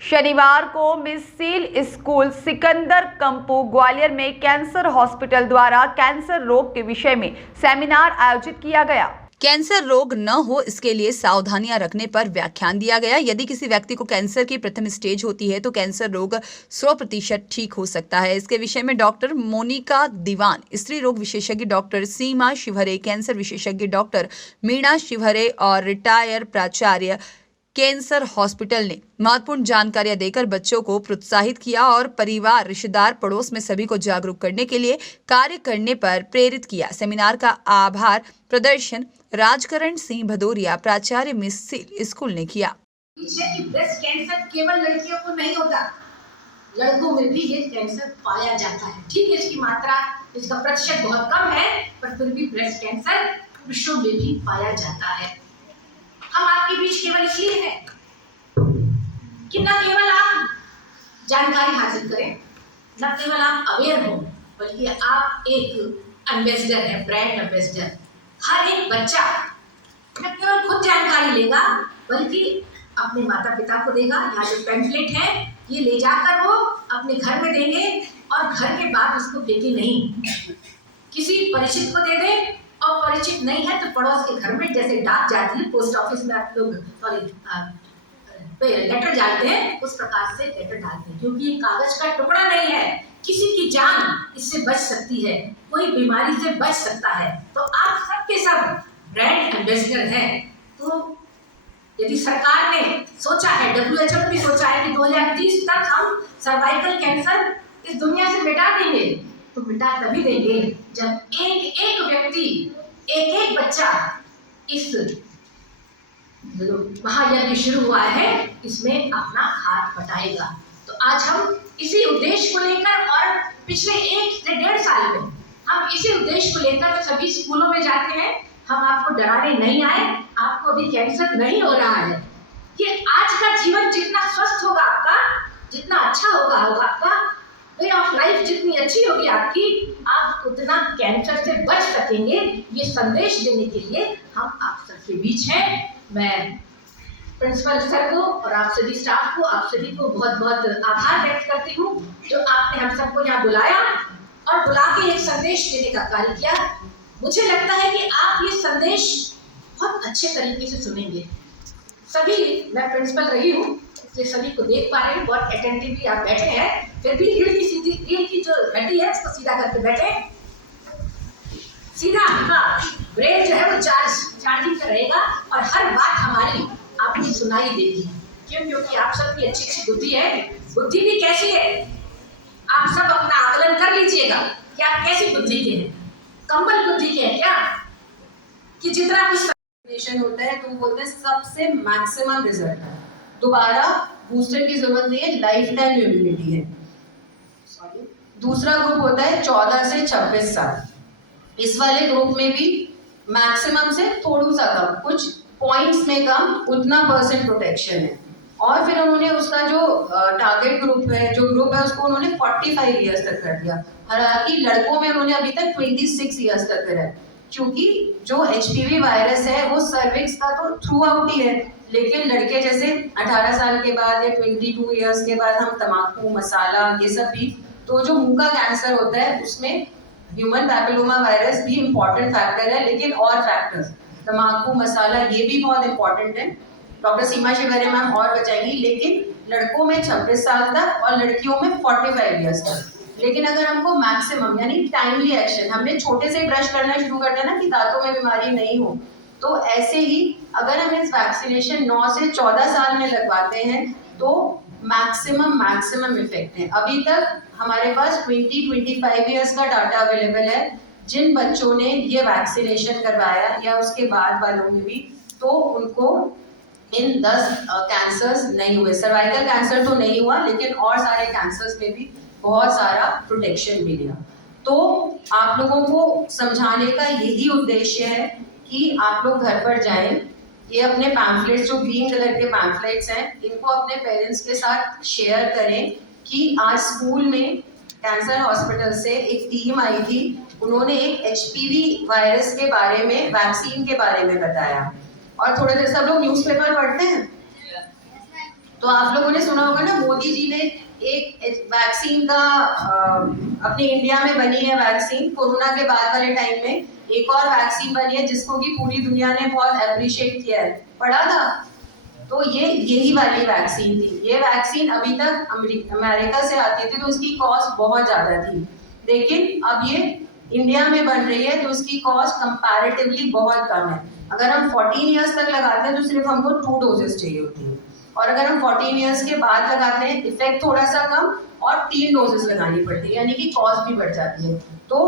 शनिवार को missile school Sikandar Kampu Gwalior में कैंसर हॉस्पिटल द्वारा कैंसर रोग के विषय में सेमिनार आयोजित किया गया। कैंसर रोग न हो इसके लिए सावधानियां रखने पर व्याख्यान दिया गया। यदि किसी व्यक्ति को कैंसर की प्रथम स्टेज होती है तो कैंसर रोग 100% ठीक हो सकता है। इसके विषय में डॉक्टर मोनिका दीवान, स्त्री रोग विशेषज्ञ डॉक्टर सीमा शिवहरे, कैंसर विशेषज्ञ डॉक्टर मीणा शिवहरे और रिटायर प्राचार्य कैंसर हॉस्पिटल ने महत्वपूर्ण जानकारियां देकर बच्चों को प्रोत्साहित किया और परिवार, रिश्तेदार, पड़ोस में सभी को जागरूक करने के लिए कार्य करने पर प्रेरित किया। सेमिनार का आभार प्रदर्शन राजकरण सिंह भदौरिया, प्राचार्य मिसिल स्कूल ने किया। कि ब्रेस्ट कैंसर केवल लड़कियों को नहीं होता, लड़कों में भी ये कैंसर पाया जाता है। ठीक है, इसकी मात्रा, इसका प्रतिशत बहुत कम है, पर फिर भी ब्रेस्ट कैंसर पुरुषों में भी पाया जाता है। हम आपके बीच केवल इसलिए हैं कि न केवल आप जानकारी हासिल करें, न केवल आप अवेयर हो, बल्कि आप एक एम्बेसडर हैं, ब्रांड एम्बेसडर। हर एक बच्चा न केवल खुद जानकारी लेगा, बल्कि अपने माता पिता को देगा। यहाँ जो पैम्फलेट है ये ले जाकर वो अपने घर में देंगे और घर के बाद उसको फेंके नहीं, किसी परिचित को दे दें, और परिचित नहीं है तो पड़ोस के घर में, जैसे डाक जाती है, पोस्ट ऑफिस में आप लोग लेटर डालते हैं, उस प्रकार से लेटर डालते हैं। क्योंकि ये कागज का टुकड़ा नहीं है, किसी की जान इससे बच सकती है, कोई बीमारी से बच सकता है। तो आप सबके सब ब्रांड एम्बेसडर हैं। तो यदि सरकार ने सोचा है, WHO ने भी सोचा है कि 2030 तक हम सर्वाइकल कैंसर इस दुनिया से मिटा देंगे, तो मिटा तभी देंगे जब एक एक व्यक्ति, एक एक बच्चा इस महायज्ञ शुरू हुआ है इसमें अपना हाथ बटाएगा। तो आज हम इसी उद्देश्य को लेकर, और पिछले 1 से 1.5 साल में हम इसी उद्देश्य को लेकर सभी स्कूलों में जाते हैं। हम आपको डराने नहीं आए, आपको अभी कैंसर नहीं हो रहा है। ये आज का जीवन जितना स्वस्थ होगा आपका, जितना अच्छा होगा आपका वे ऑफ लाइफ, जितनी अच्छी होगी आपकी, आप उतना कैंसर से बच सकेंगे। ये संदेश देने के लिए हम आप सबके बीच हैं। मैं प्रिंसिपल सर को और आप सभी स्टाफ को, आप सभी को बहुत बहुत आभार व्यक्त करती हूँ जो आपने हम सबको यहाँ बुलाया और बुला के एक संदेश देने का कार्य किया। मुझे लगता है कि आप ये संदेश बहुत अच्छे तरीके से सुनेंगे। सभी, मैं प्रिंसिपल रही हूँ इसलिए सभी को देख पा रहे हैं, बहुत अटेंटिवली आप बैठे हैं। फिर भी रीढ़ की जो हड्डी है उसको सीधा करके बैठे, सीधा। हाँ, ब्रेन जो है वो चार्जिंग का रहेगा और हर बात हमारी आपको सुनाई देगी। क्यों? क्योंकि आप सबकी अच्छी अच्छी बुद्धि है। बुद्धि भी कैसी है, आप सब अपना आकलन कर लीजिएगा कि आप कैसी बुद्धि के हैं। कंबल बुद्धि के हैं क्या, कि जितना कुछ होता है तो बोलते हैं सबसे मैक्सिमम रिजल्ट है, दोबारा बूस्टर की जरूरत नहीं है, लाइफ टाइम इम्यूनिटी है। दूसरा ग्रुप होता है 14 से 26 साल। इस वाले ग्रुप में भी मैक्सिमम से थोड़ा सा कम, कुछ पॉइंट्स में कम, उतना % प्रोटेक्शन है। और फिर उन्होंने उसका जो टारगेट ग्रुप है, जो ग्रुप है, उसको उन्होंने 45 ईयर्स तक कर दिया। हालांकि लड़कों में उन्होंने अभी तक 26 ईयर्स तक करा है, क्योंकि जो HPV वायरस है वो सर्विक्स का तो थ्रू आउट ही है, लेकिन लड़के जैसे 18 साल के बाद या 22 ईयर्स के बाद हम तम्बाकू, मसाला, ये सब भी, तो जो मुंह का कैंसर होता है उसमें ह्यूमन पैपिलोमा वायरस भी इम्पॉर्टेंट फैक्टर है, लेकिन और फैक्टर्स, तम्बाकू, मसाला, ये भी बहुत इंपॉर्टेंट है। डॉक्टर सीमा शिवहरे मैम और बताएंगी। लेकिन लड़कों में 26 साल तक और लड़कियों में 45 ईयर्स तक। लेकिन अगर हमको मैक्सिमम यानी टाइमली एक्शन, हमने छोटे से ब्रश करना शुरू कर दिया ना कि दांतों में बीमारी नहीं हो, तो ऐसे ही अगर हम इस वैक्सीनेशन 9 से 14 साल में लगवाते हैं तो मैक्सिमम इफेक्ट है। अभी तक हमारे पास 20-25 ईयर्स का डाटा अवेलेबल है जिन बच्चों ने ये वैक्सीनेशन करवाया या उसके बाद वालों में भी, तो उनको इन 10 कैंसर्स नहीं हुए। सर्वाइकल कैंसर तो नहीं हुआ, लेकिन और सारे कैंसर्स में भी बहुत सारा प्रोटेक्शन मिला। तो आप लोगों को समझाने का यही उद्देश्य है कि आप लोग घर पर जाएं, ये अपने पैम्फलेट्स, जो ग्रीन कलर के पैम्फलेट्स हैं, इनको अपने पेरेंट्स के साथ शेयर करें कि आज स्कूल में कैंसर हॉस्पिटल से एक टीम आई थी, उन्होंने एक HPV वायरस के बारे में, वैक्सीन के बारे में बताया। और थोड़ी देर सब लोग न्यूज़पेपर पढ़ते हैं, तो आप लोगों ने सुना होगा ना, मोदी जी ने एक वैक्सीन का अपने इंडिया में बनी है वैक्सीन, कोरोना के बाद वाले टाइम में एक और वैक्सीन बनी है जिसको कि पूरी दुनिया ने बहुत अप्रिशिएट किया है, पढ़ा था। तो ये यही वाली वैक्सीन थी। ये वैक्सीन अभी तक अमेरिका से आती थी तो उसकी कॉस्ट बहुत ज़्यादा थी, लेकिन अब ये इंडिया में बन रही है तो उसकी कॉस्ट कंपैरेटिवली बहुत कम है। अगर हम 14 ईयर्स तक लगाते हैं तो सिर्फ हमको 2 डोजेस चाहिए होती है, और अगर हम 14 ईयर्स के बाद लगाते हैं इफेक्ट थोड़ा सा कम और 3 डोजेस लगानी पड़ती है, यानी कि कॉस्ट भी बढ़ जाती है। तो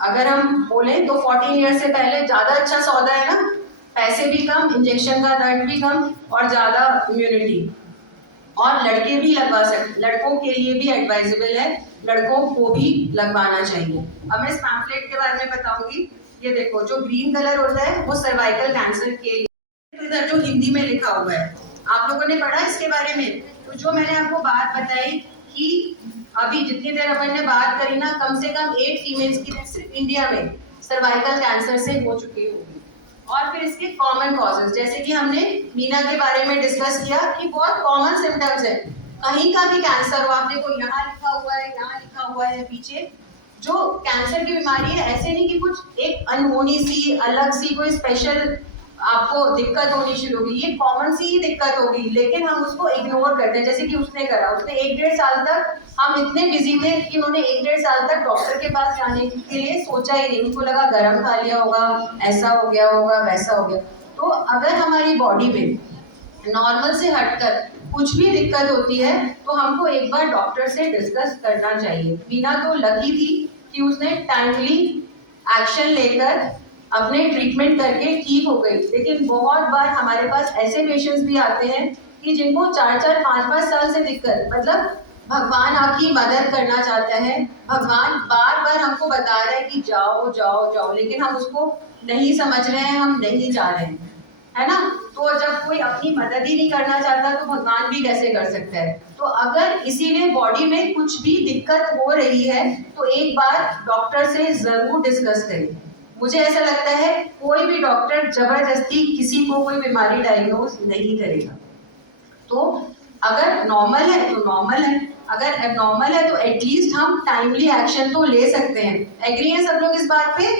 अगर हम बोलें तो 14 ईयर्स से पहले ज़्यादा अच्छा सौदा है ना, पैसे भी कम, इंजेक्शन का दर्द भी कम और ज़्यादा इम्यूनिटी। और लड़के भी लगवा सकते, लड़कों के लिए भी एडवाइजेबल है, लड़कों को भी लगवाना चाहिए। अब मैं इस पैम्फलेट के बारे में बताऊंगी। ये देखो, जो ग्रीन कलर होता है वो सर्वाइकल कैंसर के लिए, तो इधर जो हिंदी में लिखा हुआ है आप लोगों ने पढ़ा इसके बारे में। तो जो मैंने आपको बात बताई कि अभी जितनी देर अपन ने बात करी ना, कम से कम 8 फीमेल्स की सिर्फ इंडिया में सर्वाइकल कैंसर से हो चुकी होगी। और फिर इसके कॉमन कॉजेज, जैसे कि हमने मीना के बारे में डिस्कस किया कि बहुत कॉमन सिम्टम्स है, कहीं का भी कैंसर हो, आप देखो यहाँ लिखा हुआ है, यहाँ लिखा हुआ है पीछे। जो कैंसर की बीमारी है, ऐसे नहीं कि कुछ एक अनहोनी सी अलग सी कोई स्पेशल आपको दिक्कत होनी शुरू होगी, ये कॉमन सी ही दिक्कत होगी, लेकिन हम उसको इग्नोर करते हैं। जैसे कि उसने करा, उसने 1-1.5 साल तक, हम इतने बिजी थे कि उन्होंने 1-1.5 साल तक डॉक्टर के पास जाने के लिए सोचा ही नहीं। उनको लगा गरम खा लिया होगा, ऐसा हो गया होगा, वैसा हो गया। तो अगर हमारी बॉडी में नॉर्मल से हटकर कुछ भी दिक्कत होती है तो हमको एक बार डॉक्टर से डिस्कस करना चाहिए। मीना तो लकी थी कि उसने टाइमली एक्शन लेकर अपने ट्रीटमेंट करके ठीक हो गई, लेकिन बहुत बार हमारे पास ऐसे पेशेंट्स भी आते हैं कि जिनको 4-4, 5-5 साल से दिक्कत, मतलब भगवान आपकी मदद करना चाहता है, भगवान बार बार हमको बता रहा है कि जाओ जाओ जाओ, लेकिन हम उसको नहीं समझ रहे हैं, हम नहीं जा रहे हैं, है ना। तो जब कोई अपनी मदद ही नहीं करना चाहता तो भगवान भी कैसे कर सकता है। तो अगर इसीलिए बॉडी में कुछ भी दिक्कत हो रही है तो एक बार डॉक्टर से जरूर डिस्कस करें। मुझे ऐसा लगता है कोई भी डॉक्टर जबरदस्ती किसी को कोई बीमारी डायग्नोज नहीं करेगा। तो अगर नॉर्मल है तो नॉर्मल है, अगर एबनॉर्मल है तो एटलीस्ट हम टाइमली एक्शन तो ले सकते हैं। एग्री हैं सब लोग इस बात पे?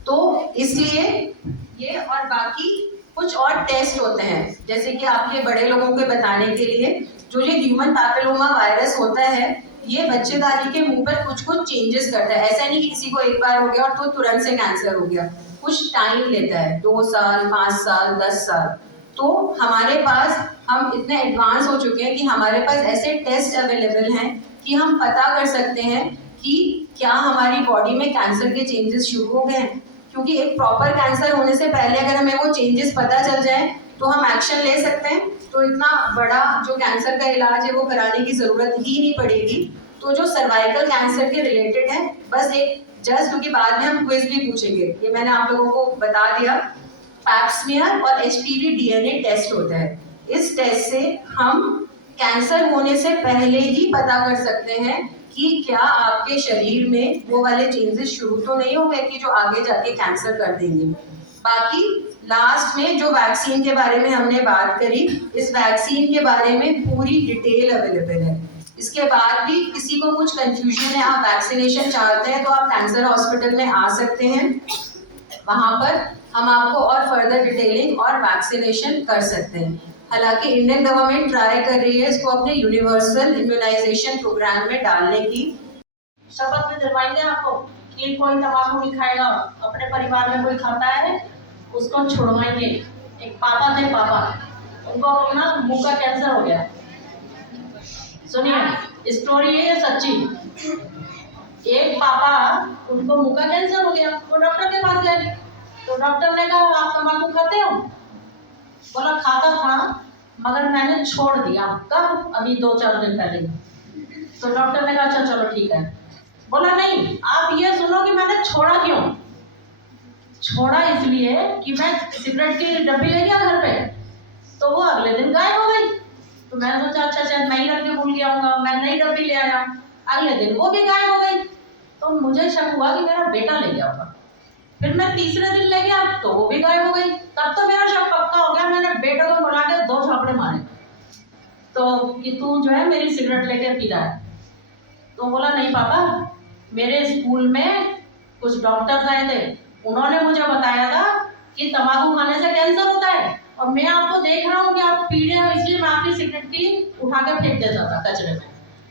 तो इसलिए ये और बाकी कुछ और टेस्ट होते हैं, जैसे कि आपके बड़े लोगों को बताने के लिए, जो ये ह्यूमन पैपिलोमा वायरस होता है, ये बच्चेदानी के मुंह पर कुछ कुछ चेंजेस करता है। ऐसा नहीं कि किसी को एक बार हो गया और तो तुरंत से कैंसर हो गया, कुछ टाइम लेता है, 2 साल, 5 साल, 10 साल। तो हमारे पास, हम इतने एडवांस हो चुके हैं कि हमारे पास ऐसे टेस्ट अवेलेबल हैं कि हम पता कर सकते हैं कि क्या हमारी बॉडी में कैंसर के चेंजेस शुरू हो गए हैं। क्योंकि एक प्रॉपर कैंसर होने से पहले अगर हमें वो चेंजेस पता चल जाए तो हम एक्शन ले सकते हैं, तो इतना बड़ा जो कैंसर का इलाज है वो कराने की ज़रूरत ही नहीं पड़ेगी। तो जो सर्वाइकल कैंसर के रिलेटेड है, बस एक जस्ट, क्योंकि बाद में हम क्विज भी पूछेंगे, ये मैंने आप लोगों को बता दिया। पैप स्मीयर और HPV DNA टेस्ट होता है। इस टेस्ट से हम कैंसर होने से पहले ही पता कर सकते हैं कि क्या आपके शरीर में वो वाले चेंजेस शुरू तो नहीं हो गए कि जो आगे जाके कैंसर कर देंगे। बाकी लास्ट में जो वैक्सीन के बारे में हमने बात करी, इस वैक्सीन के बारे में पूरी डिटेल अवेलेबल है। इसके बाद भी किसी को कुछ कंफ्यूजन है, आप वैक्सीनेशन चाहते हैं तो आप कैंसर हॉस्पिटल में आ सकते हैं, वहाँ पर हम आपको और फर्दर डिटेलिंग और वैक्सीनेशन कर सकते हैं। हालांकि इंडियन गवर्नमेंट ट्राई कर रही है इसको अपने यूनिवर्सल इम्यूनाइजेशन प्रोग्राम में डालने की। शपथ में दिलवाएंगे आपको कि कोई तंबाकू नहीं खाएगा, अपने परिवार में कोई खाता है उसको छुड़वाएंगे। एक पापा थे, पापा, उनको ना मुंह का कैंसर हो गया। सुनिए स्टोरी है ये सच्ची। एक पापा, उनको मुंह का कैंसर हो गया, वो डॉक्टर के पास गए, तो डॉक्टर ने कहा आप तंबाकू खाते हो? बोला खाता था मगर मैंने छोड़ दिया। कब? अभी 2-4 दिन पहले। तो डॉक्टर ने कहा अच्छा चलो ठीक है। बोला नहीं, आप ये सुनो कि मैंने छोड़ा क्यों। छोड़ा इसलिए कि मैं सिगरेट की डब्बी ले गया घर पे, तो वो अगले दिन गायब हो गई। तो मैंने सोचा अच्छा शायद मैं ही रख के भूल गया हूँगा, मैं नई डब्बी ले आया, अगले दिन वो भी गायब हो गई। तो मुझे शक हुआ कि मेरा बेटा ले गया होगा। फिर मैं तीसरे दिन ले गया तो वो भी गायब हो गई। तब तो मेरा शक पक्का हो गया, मैंने बेटे को बुला के 2 झापड़े मारे। तो कि तू जो है मेरी सिगरेट लेके पी रहा है। तो बोला नहीं पापा, मेरे स्कूल में कुछ डॉक्टर्स आए थे, उन्होंने मुझे बताया था कि तंबाकू खाने से कैंसर होता है, और मैं आपको देख रहा हूँ कि आप पी रहे हो, इसलिए मैं आपकी सिगरेट की उठा के फेंक देता था कचरे में,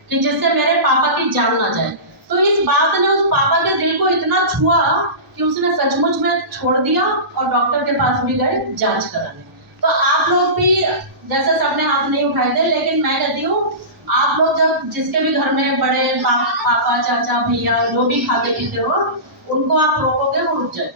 कि जिससे मेरे पापा की जान ना जाए। तो इस बात ने उस पापा के दिल को इतना छुआ कि उसने सचमुच में छोड़ दिया और डॉक्टर के पास भी गए जांच कराने। तो आप लोग भी, जैसे सबने हाथ नहीं उठाए थे, लेकिन मैं कहती हूँ आप लोग जब जिसके भी घर में बड़े पापा चाचा भैया जो भी खाते पीते हो, उनको आप रोकोगे वो रुक जाए।